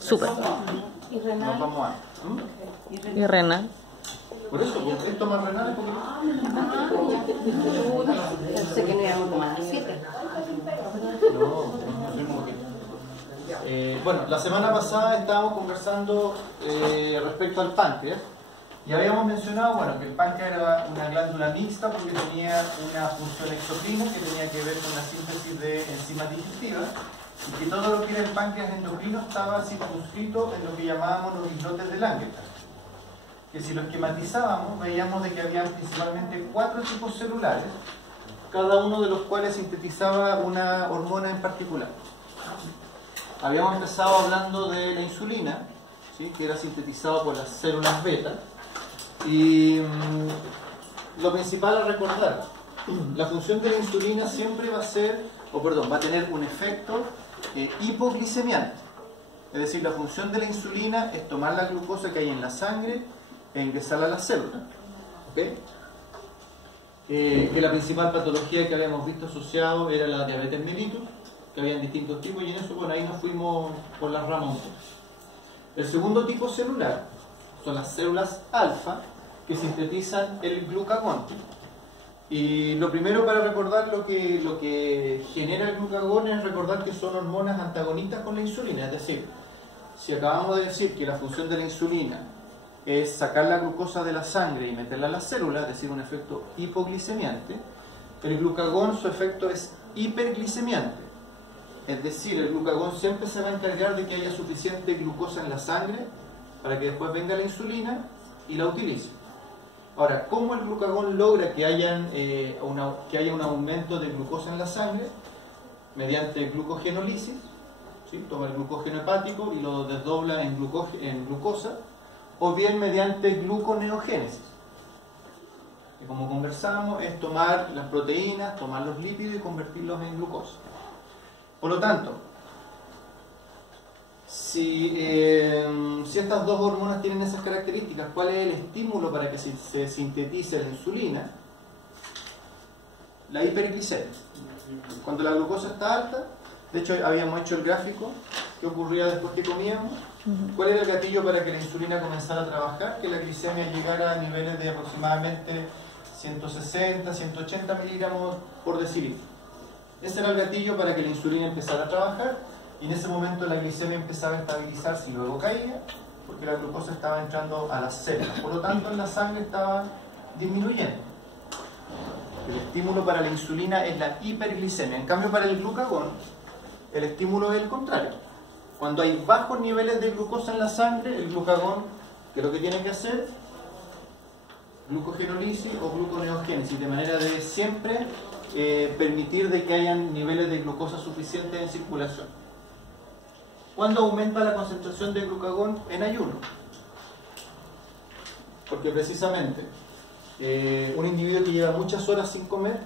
Súper. Y renal. Nos vamos a... Y renal. Por eso, porque esto más renal es porque... Pensé que no íbamos más a 7. No fuimos aquí. Bueno, la semana pasada estábamos conversando respecto al páncreas y habíamos mencionado, bueno, que el páncreas era una glándula mixta porque tenía una función exocrina que tenía que ver con la síntesis de enzimas digestivas y que todo lo que era el páncreas endocrino estaba circunscrito en lo que llamábamos los islotes de Langerhans, que si lo esquematizábamos veíamos de que había principalmente 4 tipos celulares, cada uno de los cuales sintetizaba una hormona en particular. Habíamos empezado hablando de la insulina, ¿sí?, que era sintetizada por las células beta, y lo principal a recordar, la función de la insulina siempre va a tener un efecto hipoglicemiante. Es decir, la función de la insulina es tomar la glucosa que hay en la sangre e ingresarla a las células. ¿Okay? Que la principal patología que habíamos visto asociado era la diabetes mellitus, que habían distintos tipos, y en eso, bueno, ahí nos fuimos por las ramas un poco. El segundo tipo celular son las células alfa, que sintetizan el glucagón. Y lo primero para recordar lo que genera el glucagón es recordar que son hormonas antagonistas con la insulina. Es decir, si acabamos de decir que la función de la insulina es sacar la glucosa de la sangre y meterla a las células, es decir, un efecto hipoglicemiante, el glucagón, su efecto es hiperglicemiante. Es decir, el glucagón siempre se va a encargar de que haya suficiente glucosa en la sangre para que después venga la insulina y la utilice. Ahora, ¿cómo el glucagón logra que haya un aumento de glucosa en la sangre? Mediante glucogenólisis, ¿sí? Toma el glucógeno hepático y lo desdobla en glucosa, o bien mediante gluconeogénesis, que como conversamos es tomar las proteínas, tomar los lípidos y convertirlos en glucosa. Por lo tanto, si estas dos hormonas tienen esas características, ¿cuál es el estímulo para que se sintetice la insulina? La hiperglicemia. Cuando la glucosa está alta, de hecho habíamos hecho el gráfico, ¿qué ocurría después que comíamos? ¿Cuál era el gatillo para que la insulina comenzara a trabajar? Que la glicemia llegara a niveles de aproximadamente 160, 180 miligramos por decilitro. Ese era el gatillo para que la insulina empezara a trabajar, y en ese momento la glicemia empezaba a estabilizarse y luego caía, porque la glucosa estaba entrando a las células. Por lo tanto, en la sangre estaba disminuyendo. El estímulo para la insulina es la hiperglicemia. En cambio, para el glucagón, el estímulo es el contrario. Cuando hay bajos niveles de glucosa en la sangre, el glucagón, ¿qué es lo que tiene que hacer? Glucogenólisis o gluconeogénesis, de manera de siempre permitir de que hayan niveles de glucosa suficientes en circulación. ¿Cuándo aumenta la concentración de glucagón? En ayuno. Porque precisamente un individuo que lleva muchas horas sin comer,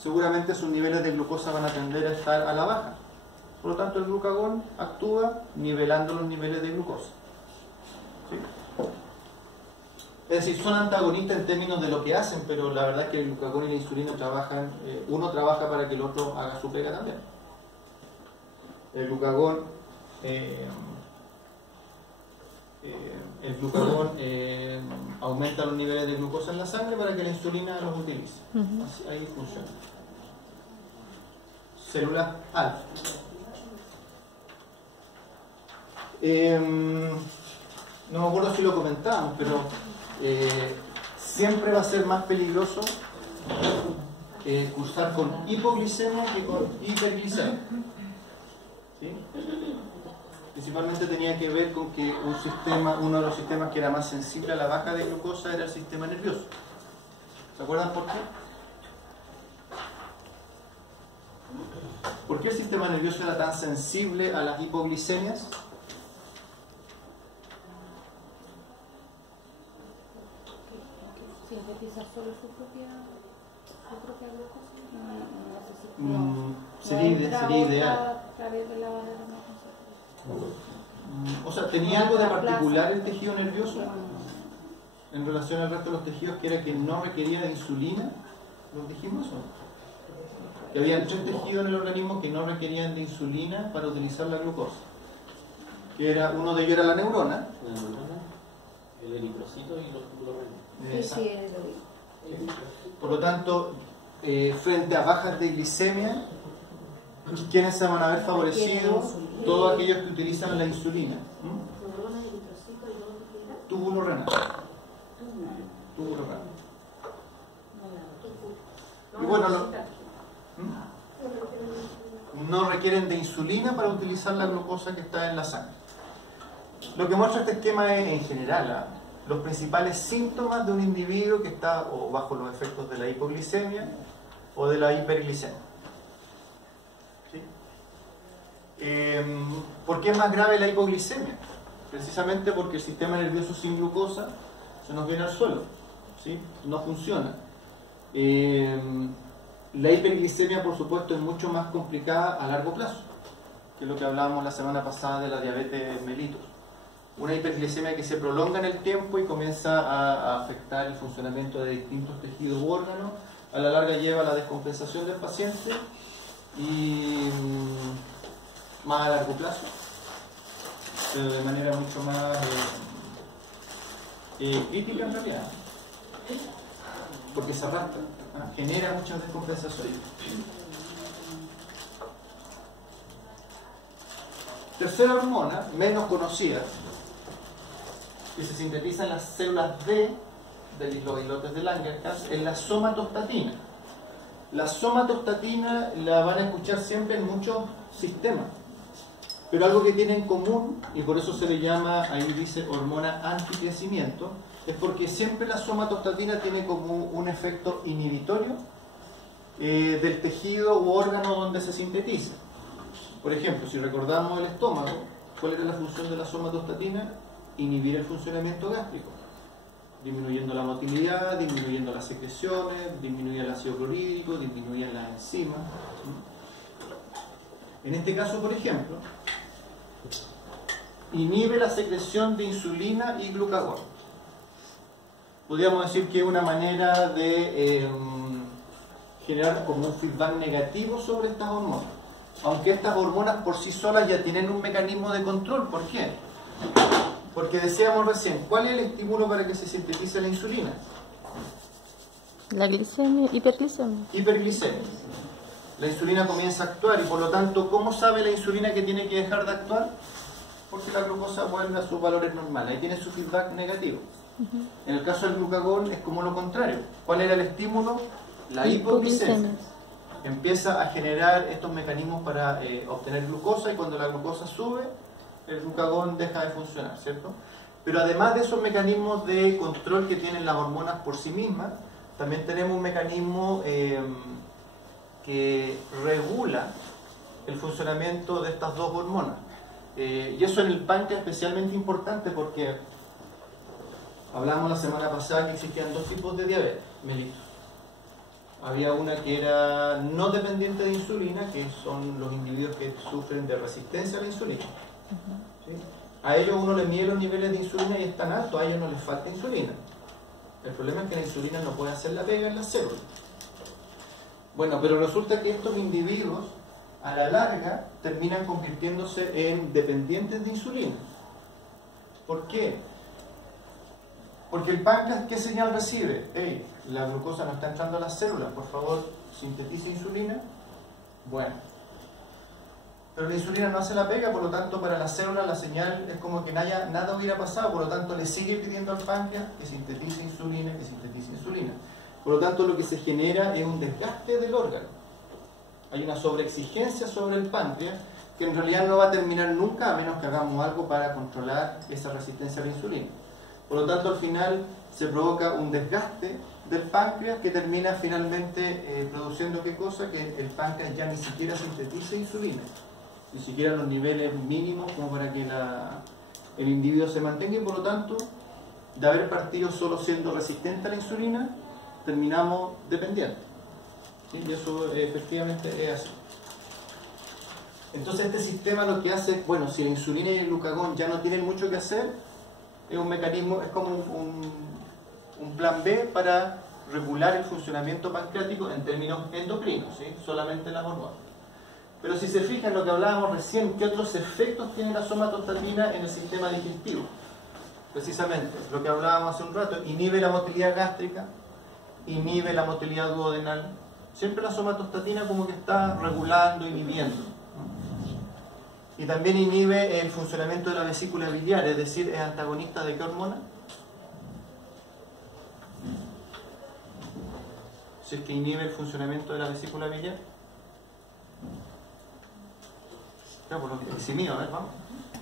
seguramente sus niveles de glucosa van a tender a estar a la baja. Por lo tanto, el glucagón actúa nivelando los niveles de glucosa. ¿Sí? Es decir, son antagonistas en términos de lo que hacen, pero la verdad es que el glucagón y la insulina trabajan, uno trabaja para que el otro haga su pega también. El glucagón aumenta los niveles de glucosa en la sangre para que la insulina los utilice. Así, ahí funciona. Células alfa. No me acuerdo si lo comentábamos, pero siempre va a ser más peligroso cursar con hipoglicemia que con hiperglicemia. ¿Sí? Principalmente tenía que ver con que uno de los sistemas que era más sensible a la baja de glucosa era el sistema nervioso. ¿Se acuerdan por qué? ¿Por qué el sistema nervioso era tan sensible a las hipoglicemias? Sintetiza solo su propia glucosa. Sería ideal. O sea, ¿tenía algo de particular el tejido nervioso en relación al resto de los tejidos, que era que no requería de insulina? ¿Lo dijimos o no? Que había 3 tejidos en el organismo que no requerían de insulina para utilizar la glucosa. que era, uno de ellos era la neurona. La neurona, el eritrocito y los glóbulos renales. Sí, Exacto. sí, era lo Por lo tanto, frente a bajas de glicemia, ¿quiénes se van a ver favorecidos? Todos aquellos que utilizan la insulina. Neurona, eritrocito y todo lo que era. Túbulo renal. Túbulo renal. Y bueno, no requieren de insulina para utilizar la glucosa que está en la sangre. Lo que muestra este esquema es, en general, los principales síntomas de un individuo que está o bajo los efectos de la hipoglicemia o de la hiperglicemia. ¿Sí? ¿Por qué es más grave la hipoglicemia? Precisamente porque el sistema nervioso sin glucosa se nos viene al suelo, ¿sí? No funciona. La hiperglicemia, por supuesto, es mucho más complicada a largo plazo, que es lo que hablábamos la semana pasada de la diabetes mellitus. Una hiperglicemia que se prolonga en el tiempo y comienza a afectar el funcionamiento de distintos tejidos u órganos, a la larga lleva a la descompensación del paciente y más a largo plazo, pero de manera mucho más crítica en realidad, porque se arrastra, genera muchas descompensaciones. Tercera hormona, menos conocida, que se sintetiza en las células D de los islotes de Langerhans, es la somatostatina. La somatostatina la van a escuchar siempre en muchos sistemas, pero algo que tiene en común, y por eso se le llama, ahí dice hormona anticrecimiento, es porque siempre la somatostatina tiene como un efecto inhibitorio del tejido u órgano donde se sintetiza. Por ejemplo, si recordamos el estómago, ¿cuál era la función de la somatostatina? Inhibir el funcionamiento gástrico, disminuyendo la motilidad, disminuyendo las secreciones, disminuía el ácido clorhídrico, disminuía las enzimas. En este caso, por ejemplo, inhibe la secreción de insulina y glucagón. Podríamos decir que es una manera de generar como un feedback negativo sobre estas hormonas, aunque estas hormonas por sí solas ya tienen un mecanismo de control. ¿Por qué? Porque decíamos recién, ¿cuál es el estímulo para que se sintetice la insulina? La glicemia, hiperglicemia. Hiperglicemia. La insulina comienza a actuar y por lo tanto, ¿cómo sabe la insulina que tiene que dejar de actuar? Porque la glucosa vuelve a sus valores normales, ahí tiene su feedback negativo. En el caso del glucagón es como lo contrario. ¿Cuál era el estímulo? La hipoglicemia. Empieza a generar estos mecanismos para obtener glucosa y cuando la glucosa sube, el glucagón deja de funcionar, ¿cierto? Pero además de esos mecanismos de control que tienen las hormonas por sí mismas, también tenemos un mecanismo que regula el funcionamiento de estas dos hormonas. Y eso en el páncreas es especialmente importante porque hablamos la semana pasada que existían dos tipos de diabetes mellitus. Había una que era no dependiente de insulina, que son los individuos que sufren de resistencia a la insulina. ¿Sí? A ellos uno les mide los niveles de insulina y están altos, a ellos no les falta insulina. El problema es que la insulina no puede hacer la pega en las células. Bueno, pero resulta que estos individuos a la larga terminan convirtiéndose en dependientes de insulina. ¿Por qué? Porque el páncreas, ¿qué señal recibe? Hey, la glucosa no está entrando a las células, por favor, sintetiza insulina. Bueno, pero la insulina no hace la pega, por lo tanto para la célula la señal es como que nada hubiera pasado, por lo tanto le sigue pidiendo al páncreas que sintetice insulina, que sintetice insulina. Por lo tanto lo que se genera es un desgaste del órgano. Hay una sobreexigencia sobre el páncreas que en realidad no va a terminar nunca a menos que hagamos algo para controlar esa resistencia a la insulina. Por lo tanto al final se provoca un desgaste del páncreas que termina finalmente produciendo ¿qué cosa? Que el páncreas ya ni siquiera sintetice insulina, ni siquiera los niveles mínimos como para que el individuo se mantenga y por lo tanto de haber partido solo siendo resistente a la insulina terminamos dependientes. ¿Sí? Y eso efectivamente es así. Entonces este sistema lo que hace, bueno, si la insulina y el glucagón ya no tienen mucho que hacer, es un mecanismo, es como un plan B para regular el funcionamiento pancreático en términos endocrinos, ¿sí? Solamente las hormonas. Pero si se fijan en lo que hablábamos recién, ¿qué otros efectos tiene la somatostatina en el sistema digestivo? Precisamente, lo que hablábamos hace un rato, inhibe la motilidad gástrica, inhibe la motilidad duodenal. Siempre la somatostatina como que está regulando, inhibiendo, ¿no? Y también inhibe el funcionamiento de la vesícula biliar, es decir, es antagonista ¿de qué hormona? Si es que inhibe el funcionamiento de la vesícula biliar. Claro, por lo que eximí, a ver, vamos.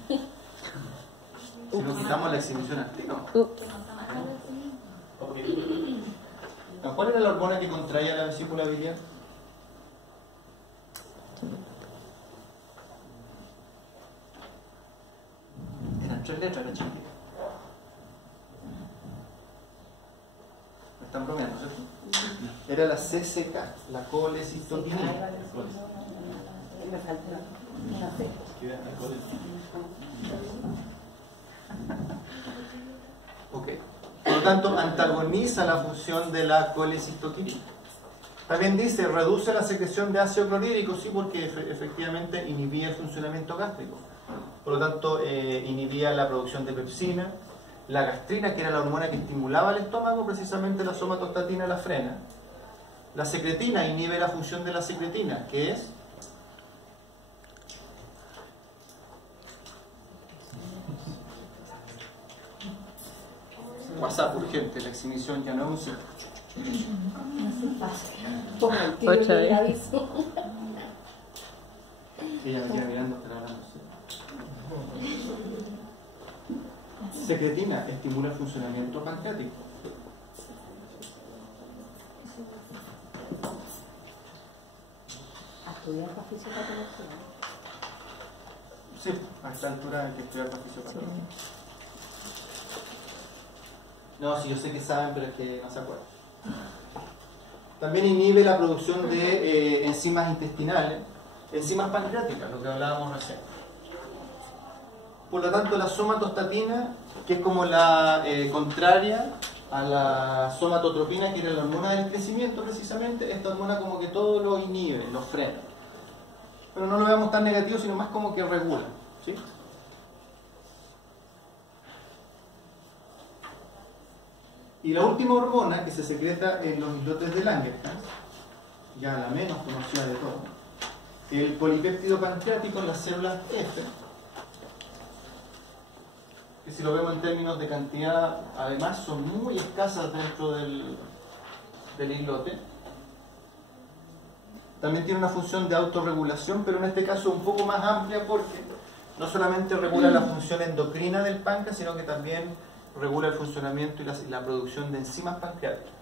Si nos quitamos la exhibición activa. ¿Cuál era la hormona que contraía la vesícula biliar? Eran 3 letras, era chiquitita. Me están bromeando, ¿cierto? Era la CCK, la colecistoquinina. Me falta. No sé. Ok. Por lo tanto, antagoniza la función de la colecistoquinina. También dice, reduce la secreción de ácido clorhídrico, sí, porque efectivamente inhibía el funcionamiento gástrico. Por lo tanto, inhibía la producción de pepsina. La gastrina, que era la hormona que estimulaba el estómago, precisamente la somatostatina la frena. La secretina inhibe la función de la secretina, que es... WhatsApp urgente, la exhibición ya no es un ciclo. Ocho, ¿eh? Ella me queda mirando, pero hablando. Secretina estimula el funcionamiento pancreático. ¿Estudiar para fisiopatología? Sí, a esta altura hay que estudiar para fisiopatología. No, sí, yo sé que saben, pero es que no se acuerdan. También inhibe la producción de enzimas intestinales, enzimas pancreáticas, lo que hablábamos recién. Por lo tanto, la somatostatina, que es como la contraria a la somatotropina, que era la hormona del crecimiento precisamente, esta hormona como que todo lo inhibe, lo frena. Pero no lo veamos tan negativo, sino más como que regula, ¿sí? Y la última hormona que se secreta en los islotes de Langerhans, ya la menos conocida de todas, el polipéptido pancreático en las células F, que si lo vemos en términos de cantidad, además son muy escasas dentro del islote. También tiene una función de autorregulación, pero en este caso un poco más amplia, porque no solamente regula la función endocrina del páncreas, sino que también regula el funcionamiento y la producción de enzimas pancreáticas.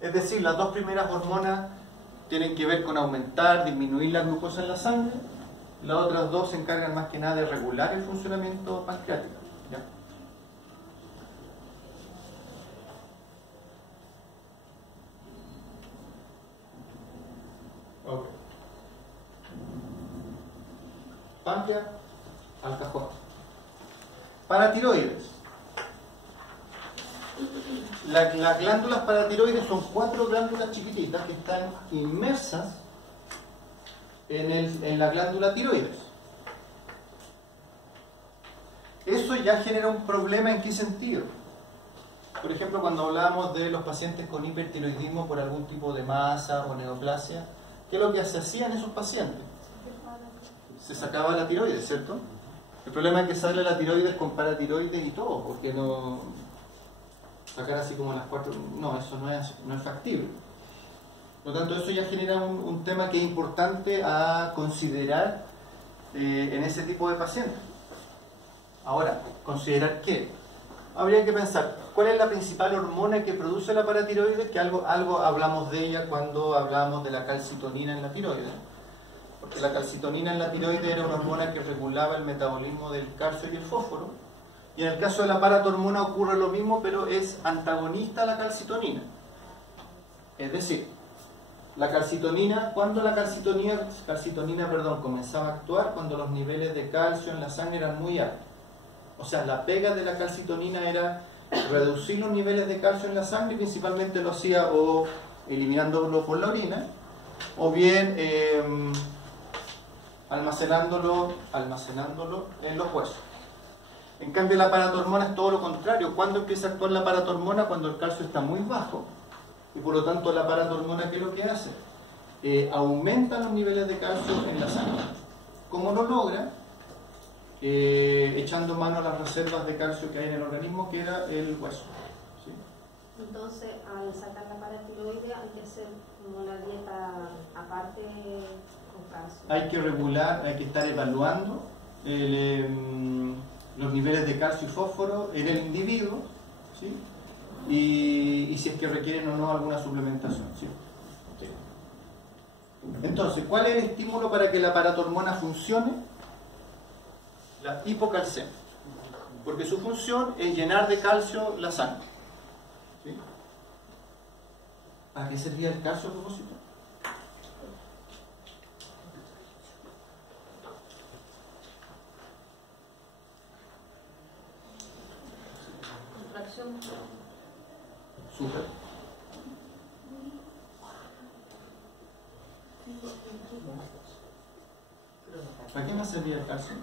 Es decir, las dos primeras hormonas tienen que ver con aumentar, disminuir la glucosa en la sangre. Las otras dos se encargan más que nada de regular el funcionamiento pancreático. ¿Ya? Okay. Páncreas al cajón. Paratiroides. Las glándulas paratiroides son 4 glándulas chiquititas que están inmersas en la glándula tiroides. Eso ya genera un problema. ¿En qué sentido? Por ejemplo, cuando hablábamos de los pacientes con hipertiroidismo por algún tipo de masa o neoplasia, ¿qué es lo que se hacía en esos pacientes? Se sacaba la tiroides, ¿cierto? El problema es que sale la tiroides con paratiroides y todo, porque no sacar así como las 4, no, eso no es factible. Por lo tanto, eso ya genera un tema que es importante a considerar en ese tipo de pacientes. Ahora, ¿considerar qué? Habría que pensar, ¿cuál es la principal hormona que produce la paratiroides? Que algo hablamos de ella cuando hablamos de la calcitonina en la tiroides. Porque la calcitonina en la tiroides era una hormona que regulaba el metabolismo del calcio y el fósforo. Y en el caso de la paratormona ocurre lo mismo, pero es antagonista a la calcitonina. Es decir, la calcitonina, cuando la calcitonina comenzaba a actuar, cuando los niveles de calcio en la sangre eran muy altos. O sea, la pega de la calcitonina era reducir los niveles de calcio en la sangre, y principalmente lo hacía o eliminándolo por la orina, o bien almacenándolo en los huesos. En cambio la paratormona es todo lo contrario. ¿Cuándo empieza a actuar la paratormona? Cuando el calcio está muy bajo, y por lo tanto la paratormona, ¿qué es lo que hace? Aumenta los niveles de calcio en la sangre. ¿Cómo lo logra? Echando mano a las reservas de calcio que hay en el organismo, que era el hueso. ¿Sí? Entonces, al sacar la paratiroidea hay que hacer como una dieta aparte con calcio. Hay que regular, hay que estar evaluando los niveles de calcio y fósforo en el individuo, ¿sí? Y si es que requieren o no alguna suplementación, ¿sí? Entonces, ¿cuál es el estímulo para que la paratormona funcione? La hipocalcemia, porque su función es llenar de calcio la sangre. ¿Sí? ¿A qué servía el calcio a propósito? Sustracción. Súper. ¿Para qué más servía el calcio?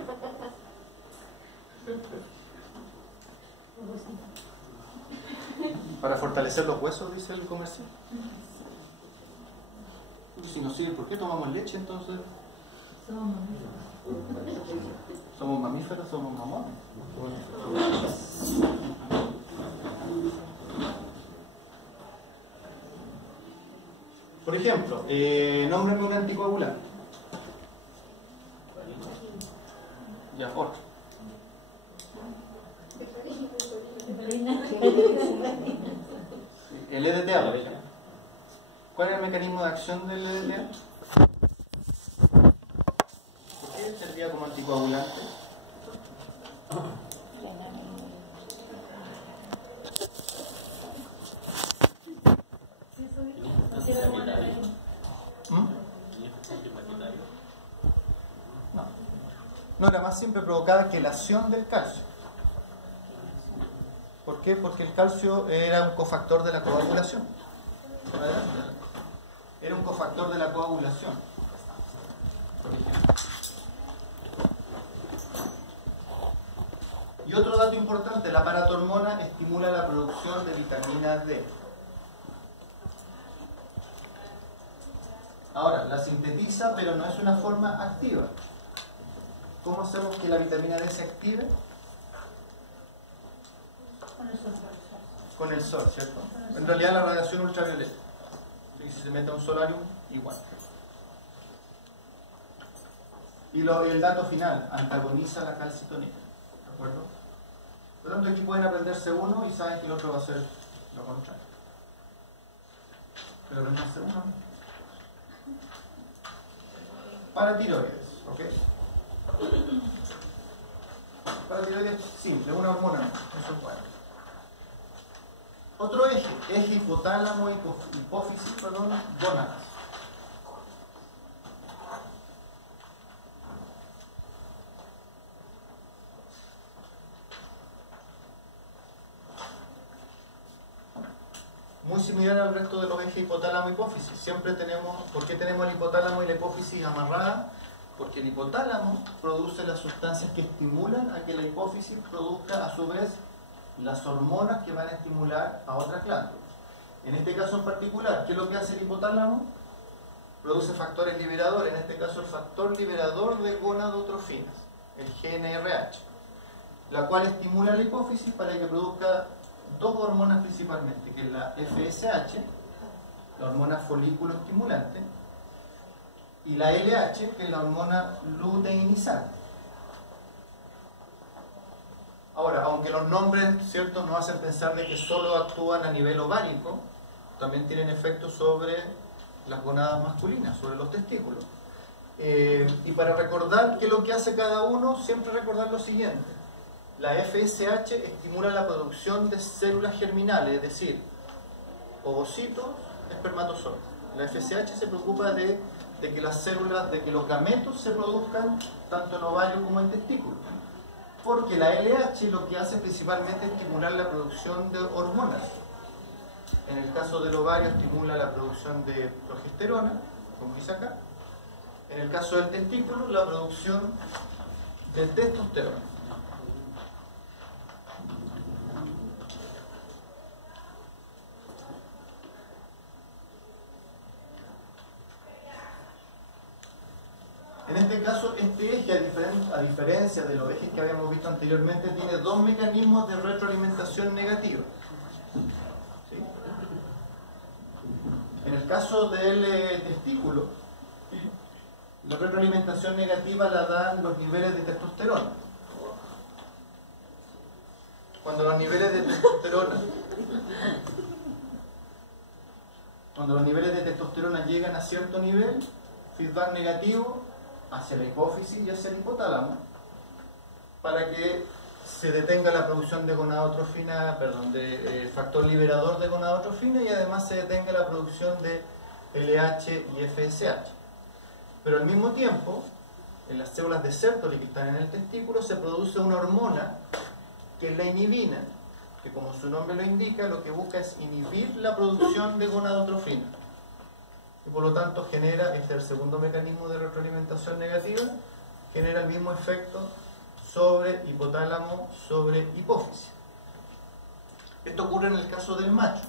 Para fortalecer los huesos, dice el comercial. Si no sirve, ¿por qué tomamos leche entonces? ¿Somos mamíferos? ¿Somos mamones? Por ejemplo, nómbrame un anticoagulante. Ya, otro. El EDTA. ¿Cuál es el mecanismo de acción del EDTA? ¿Por qué servía como anticoagulante? No era más siempre provocada quelación del calcio. ¿Por qué? Porque el calcio era un cofactor de la coagulación. Era un cofactor de la coagulación. Y otro dato importante, la paratormona estimula la producción de vitamina D. Ahora, la sintetiza, pero no es una forma activa. ¿Cómo hacemos que la vitamina D se active? Con el sol, ¿cierto? En realidad la radiación ultravioleta. Y si se mete a un solarium, igual. Y el dato final, antagoniza la calcitonina. ¿De acuerdo? Por lo tanto, aquí pueden aprenderse uno y saben que el otro va a ser lo contrario. Pero aprenderse uno. Paratiroides, ¿ok? Paratiroides simple, una hormona, eso es bueno. Otro eje hipotálamo, hipófisis, gónadas. Muy similar al resto de los ejes hipotálamo y hipófisis. Siempre tenemos, ¿por qué tenemos el hipotálamo y la hipófisis amarrada? Porque el hipotálamo produce las sustancias que estimulan a que la hipófisis produzca a su vez las hormonas que van a estimular a otras glándulas. En este caso en particular, ¿qué es lo que hace el hipotálamo? Produce factores liberadores, en este caso el factor liberador de gonadotrofinas, el GnRH, la cual estimula la hipófisis para que produzca dos hormonas principalmente, que es la FSH, la hormona folículo estimulante, y la LH, que es la hormona luteinizante. Ahora, aunque los nombres, ¿cierto?, nos hacen pensar de que solo actúan a nivel ovárico, también tienen efectos sobre las gonadas masculinas, sobre los testículos. Y para recordar qué es lo que hace cada uno, siempre recordar lo siguiente. La FSH estimula la producción de células germinales, es decir, ovocitos, espermatozoides. La FSH se preocupa de que las células, de que los gametos se produzcan tanto en ovario como en testículo. Porque la LH lo que hace principalmente es estimular la producción de hormonas. En el caso del ovario estimula la producción de progesterona como dice acá. En el caso del testículo, la producción de testosterona. En este caso, este eje, a diferencia de los ejes que habíamos visto anteriormente, tiene dos mecanismos de retroalimentación negativa. ¿Sí? En el caso del testículo, la retroalimentación negativa la dan los niveles de testosterona. Cuando los niveles de testosterona llegan a cierto nivel, feedback negativo hacia la hipófisis y hacia el hipotálamo, para que se detenga la producción de gonadotrofina, de factor liberador de gonadotrofina, y además se detenga la producción de LH y FSH. Pero al mismo tiempo, en las células de Sertoli que están en el testículo, se produce una hormona que es la inhibina, que como su nombre lo indica, lo que busca es inhibir la producción de gonadotrofina. Y por lo tanto genera, este es el segundo mecanismo de retroalimentación negativa, genera el mismo efecto sobre hipotálamo, sobre hipófisis. Esto ocurre en el caso del macho.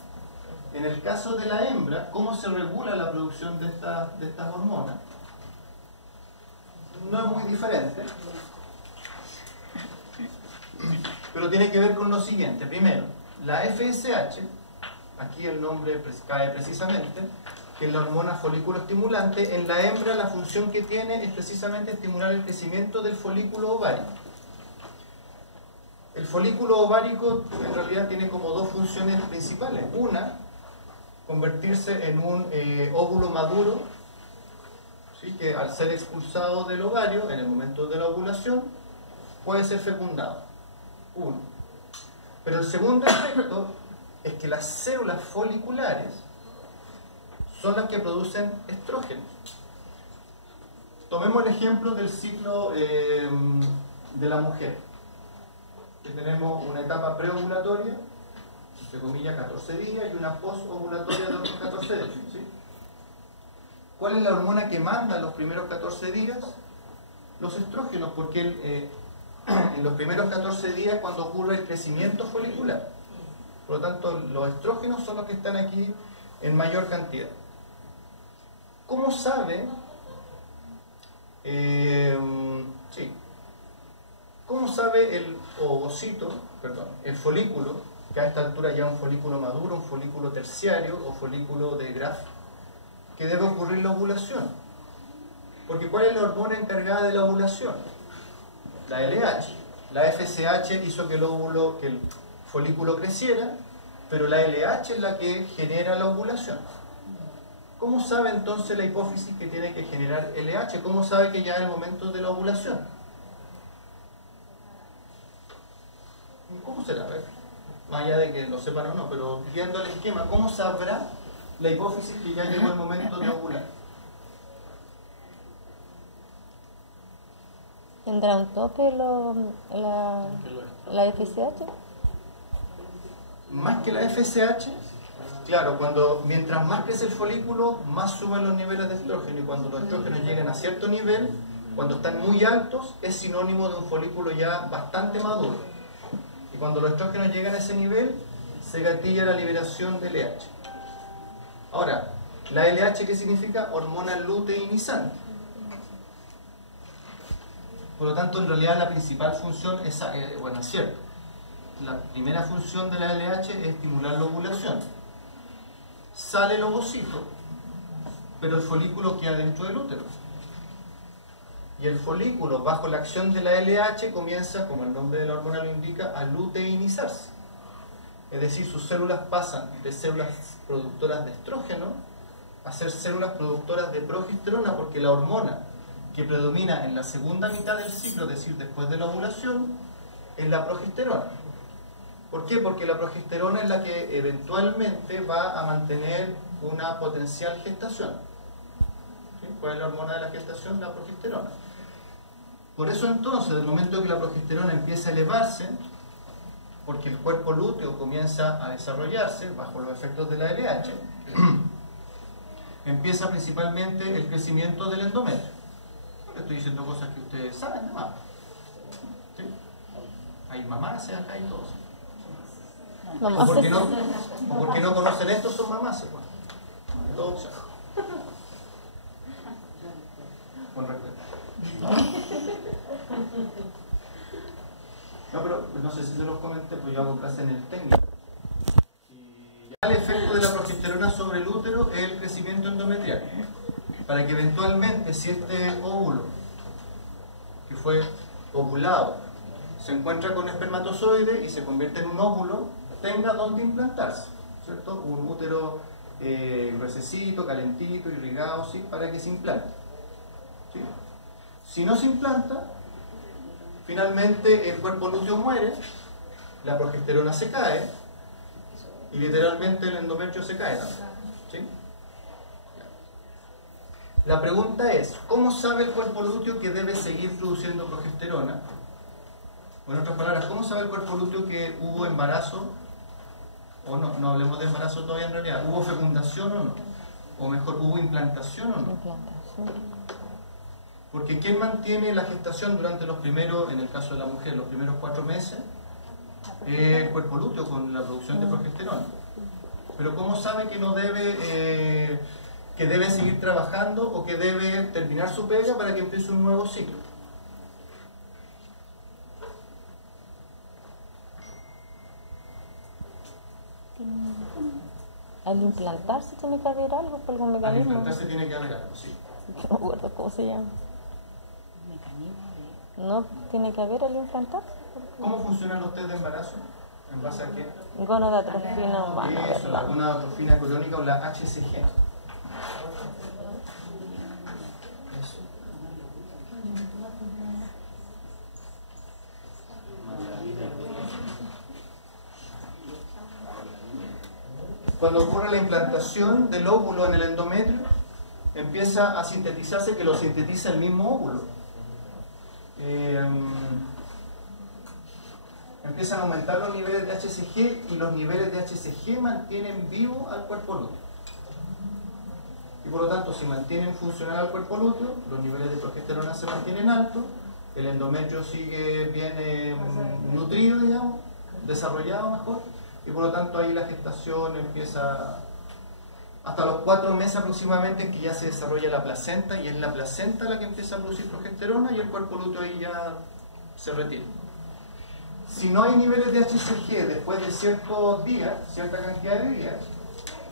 En el caso de la hembra, ¿cómo se regula la producción de estas hormonas? No es muy diferente, pero tiene que ver con lo siguiente. Primero, la FSH, aquí el nombre cae precisamente, que es la hormona folículo estimulante. En la hembra la función que tiene es precisamente estimular el crecimiento del folículo ovárico. El folículo ovárico en realidad tiene como dos funciones principales. Una, convertirse en un óvulo maduro, ¿sí? Que al ser expulsado del ovario en el momento de la ovulación puede ser fecundado. Uno. Pero el segundo efecto es que las células foliculares son las que producen estrógenos. Tomemos el ejemplo del ciclo de la mujer, que tenemos una etapa preovulatoria, entre comillas 14 días, y una posovulatoria de otros 14 días. ¿Sí? ¿Cuál es la hormona que manda los primeros 14 días? Los estrógenos, porque en los primeros 14 días es cuando ocurre el crecimiento folicular. Por lo tanto, los estrógenos son los que están aquí en mayor cantidad. ¿Cómo sabe? ¿Cómo sabe el el folículo, que a esta altura ya es un folículo maduro, un folículo terciario o folículo de Graf, que debe ocurrir la ovulación? Porque ¿cuál es la hormona encargada de la ovulación? La LH. La FSH hizo que el folículo creciera, pero la LH es la que genera la ovulación. ¿Cómo sabe entonces la hipófisis que tiene que generar LH? ¿Cómo sabe que ya es el momento de la ovulación? ¿Cómo será? Más allá de que lo sepan o no, pero viendo el esquema, ¿cómo sabrá la hipófisis que ya llegó el momento de ovular? ¿Tendrá un tope la FSH? Más que la FSH, claro, mientras más crece el folículo, más suben los niveles de estrógeno, y cuando los estrógenos llegan a cierto nivel, cuando están muy altos, es sinónimo de un folículo ya bastante maduro. Y cuando los estrógenos llegan a ese nivel, se gatilla la liberación de LH. Ahora, la LH, ¿qué significa? Hormona luteinizante. Por lo tanto, en realidad la principal función es cierto. La primera función de la LH es estimular la ovulación. Sale el ovocito, pero el folículo queda dentro del útero. Y el folículo, bajo la acción de la LH, comienza, como el nombre de la hormona lo indica, a luteinizarse. Es decir, sus células pasan de células productoras de estrógeno a ser células productoras de progesterona, porque la hormona que predomina en la segunda mitad del ciclo, es decir, después de la ovulación, es la progesterona. ¿Por qué? Porque la progesterona es la que eventualmente va a mantener una potencial gestación. ¿Sí? ¿Cuál es la hormona de la gestación? La progesterona. Por eso entonces, del momento que la progesterona empieza a elevarse, porque el cuerpo lúteo comienza a desarrollarse bajo los efectos de la LH, empieza principalmente el crecimiento del endometrio. Yo estoy diciendo cosas que ustedes saben de más. ¿Sí? Hay mamás acá y todo. O porque no conocen esto, son mamás. Todo opción. Con respeto. No, pero no sé si se los comenté, pues yo hago clase en el técnico. Y el efecto de la progesterona sobre el útero es el crecimiento endometrial. Para que eventualmente, si este óvulo que fue ovulado se encuentra con espermatozoide y se convierte en un óvulo, tenga donde implantarse, ¿cierto? Un útero gruesecito, calentito, irrigado, ¿sí? Para que se implante. ¿Sí? Si no se implanta, finalmente el cuerpo lúteo muere, la progesterona se cae y literalmente el endometrio se cae también. ¿Sí? La pregunta es, ¿cómo sabe el cuerpo lúteo que debe seguir produciendo progesterona? O en otras palabras, ¿cómo sabe el cuerpo lúteo que hubo embarazo? O no hablemos de embarazo todavía en realidad. ¿Hubo fecundación o no? O mejor, ¿hubo implantación o no? Porque ¿quién mantiene la gestación durante los primeros, en el caso de la mujer, los primeros 4 meses? El cuerpo lúteo con la producción de progesterona. Pero ¿cómo sabe que no debe, que debe seguir trabajando o que debe terminar su pega para que empiece un nuevo ciclo? Al implantarse tiene que haber algo por algún Al mecanismo. implantarse tiene que haber algo, sí. No me acuerdo cómo se llama. No, tiene que haber al implantarse. ¿Cómo funcionan los test de embarazo? ¿En base a qué? Gonadotrofina humana, Eso, la ¿verdad? gonadotrofina crónica o la HCG. Eso. Cuando ocurre la implantación del óvulo en el endometrio, empieza a sintetizarse, que lo sintetiza el mismo óvulo. Empiezan a aumentar los niveles de HCG y los niveles de HCG mantienen vivo al cuerpo lúteo. Y por lo tanto, si mantienen funcional al cuerpo lúteo, los niveles de progesterona se mantienen altos, el endometrio sigue bien nutrido, digamos, desarrollado mejor, y por lo tanto ahí la gestación empieza hasta los 4 meses aproximadamente en que ya se desarrolla la placenta, y es la placenta la que empieza a producir progesterona y el cuerpo lúteo ahí ya se retira. Si no hay niveles de HCG después de ciertos días, cierta cantidad de días,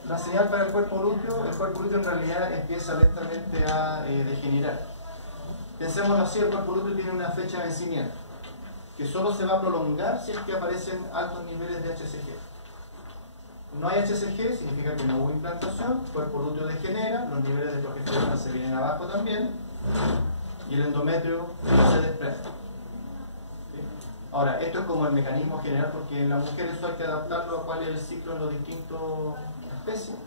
la señal para el cuerpo lúteo en realidad empieza lentamente a degenerar. Pensémoslo así, el cuerpo lúteo tiene una fecha de vencimiento, que solo se va a prolongar si es que aparecen altos niveles de HCG. No hay HCG, significa que no hubo implantación, el cuerpo lúteo degenera, los niveles de progesterona se vienen abajo también, y el endometrio se desprende. Ahora, esto es como el mecanismo general, porque en la mujer eso hay que adaptarlo a cuál es el ciclo en las distintas especies,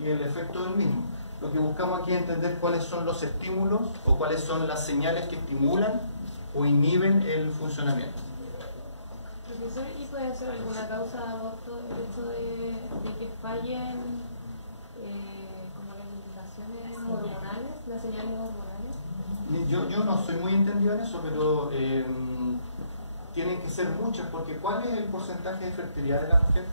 y el efecto del mismo. Lo que buscamos aquí es entender cuáles son los estímulos o cuáles son las señales que estimulan o inhiben el funcionamiento. Profesor, ¿y puede ser alguna causa de aborto el hecho de que fallen como las indicaciones hormonales, las señales hormonales? Yo no soy muy entendido en eso, pero tienen que ser muchas, porque ¿cuál es el porcentaje de fertilidad de la mujer?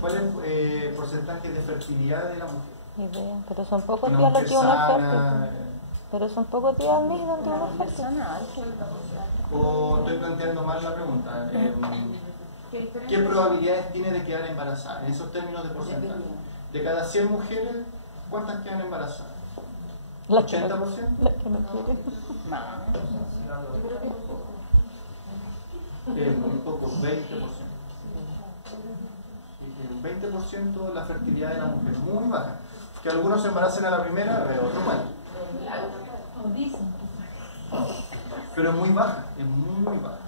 ¿Cuál es el porcentaje de fertilidad de la mujer? Ni idea, pero son pocos Una días los mujer que uno es sana, fértil. Pero son pocos días al mes donde uno es fértil. ¿O estoy planteando mal la pregunta? ¿Qué probabilidades tiene de quedar embarazada? En esos términos de porcentaje. De cada 100 mujeres, ¿cuántas quedan embarazadas? Las que ¿80%? no quieren. Muy poco, 20%. El 20% la fertilidad de la mujer, muy baja. Que algunos se embaracen a la primera, pero otros bueno. Pero es muy baja, es muy baja.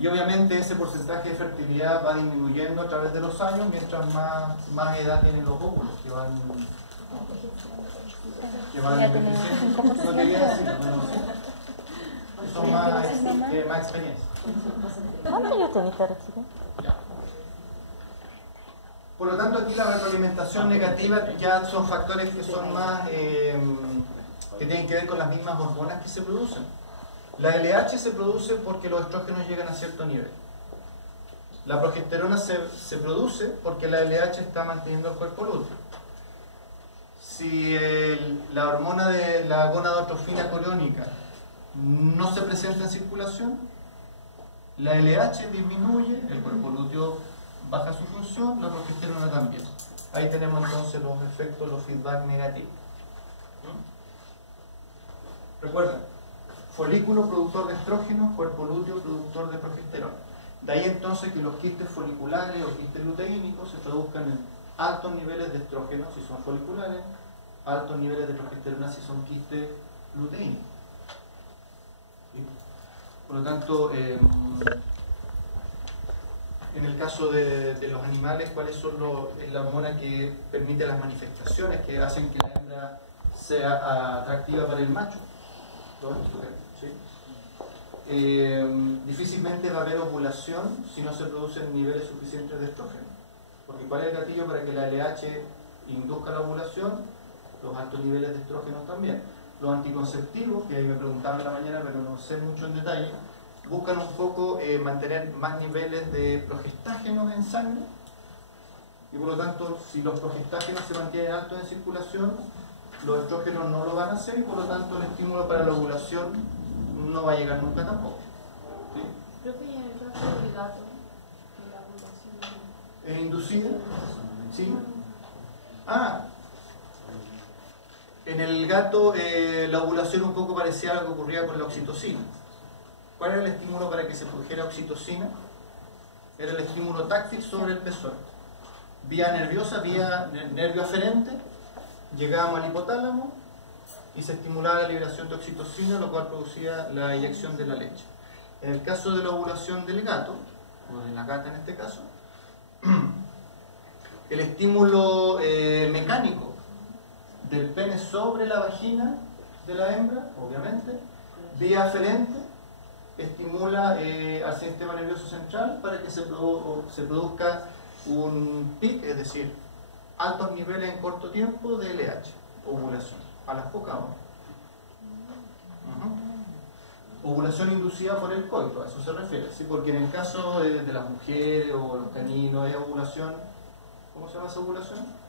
Y obviamente ese porcentaje de fertilidad va disminuyendo a través de los años mientras más edad tienen los óvulos que van envejeciendo. No quería decirlo, no sé. Son más experiencia. ¿Cuántos años tenés, chica? Por lo tanto, aquí la retroalimentación negativa ya son factores que son más que tienen que ver con las mismas hormonas que se producen. La LH se produce porque los estrógenos llegan a cierto nivel. La progesterona se produce porque la LH está manteniendo el cuerpo lúteo. Si la hormona de la gonadotrofina coriónica no se presenta en circulación, la LH disminuye, el cuerpo lúteo baja su función, la progesterona también. Ahí tenemos entonces los efectos, los feedback negativos. Recuerden, folículo productor de estrógenos, cuerpo lúteo productor de progesterona. De ahí entonces que los quistes foliculares o quistes luteínicos se traduzcan en altos niveles de estrógenos si son foliculares, altos niveles de progesterona si son quistes luteínicos. Por lo tanto, en el caso de los animales, ¿cuáles son la hormona que permite las manifestaciones que hacen que la hembra sea atractiva para el macho? Los estrógenos, ¿sí? Difícilmente va a haber ovulación si no se producen niveles suficientes de estrógeno. Porque ¿cuál es el gatillo para que la LH induzca la ovulación? Los altos niveles de estrógenos también. Los anticonceptivos, que me preguntaban en la mañana, pero no sé mucho en detalle, buscan un poco mantener más niveles de progestágenos en sangre, y por lo tanto, si los progestágenos se mantienen altos en circulación, los estrógenos no lo van a hacer, y por lo tanto el estímulo para la ovulación no va a llegar nunca tampoco. ¿Sí? Creo que en el caso del gato, que la ovulación ¿Es inducida? ¿Sí? En el gato la ovulación un poco parecía a lo que ocurría con la oxitocina. ¿Cuál era el estímulo para que se produjera oxitocina? Era el estímulo táctil sobre el pezón. Vía nerviosa, vía nervio aferente, llegábamos al hipotálamo y se estimulaba la liberación de oxitocina, lo cual producía la eyección de la leche. En el caso de la ovulación del gato, o de la gata en este caso, el estímulo mecánico del pene sobre la vagina de la hembra, obviamente, vía aferente, estimula al sistema nervioso central para que se produzca un pic, es decir, altos niveles en corto tiempo de LH, ovulación, a las pocas horas. Ovulación inducida por el coito, a eso se refiere, ¿sí? Porque en el caso de las mujeres o los caninos es ovulación, ¿cómo se llama esa ovulación?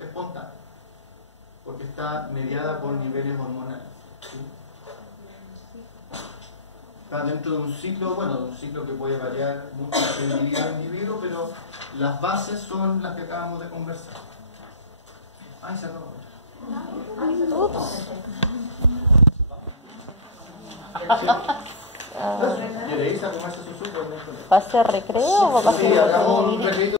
Espontánea, porque está mediada por niveles hormonales, ¿sí? Está dentro de un ciclo, bueno, de un ciclo que puede variar mucho de individuo a individuo, pero las bases son las que acabamos de conversar. Ay, se acabó. Ups. ¿Queréis a comerse su suco? ¿Va a ser recreo o va a Sí, ser hagamos un recreo.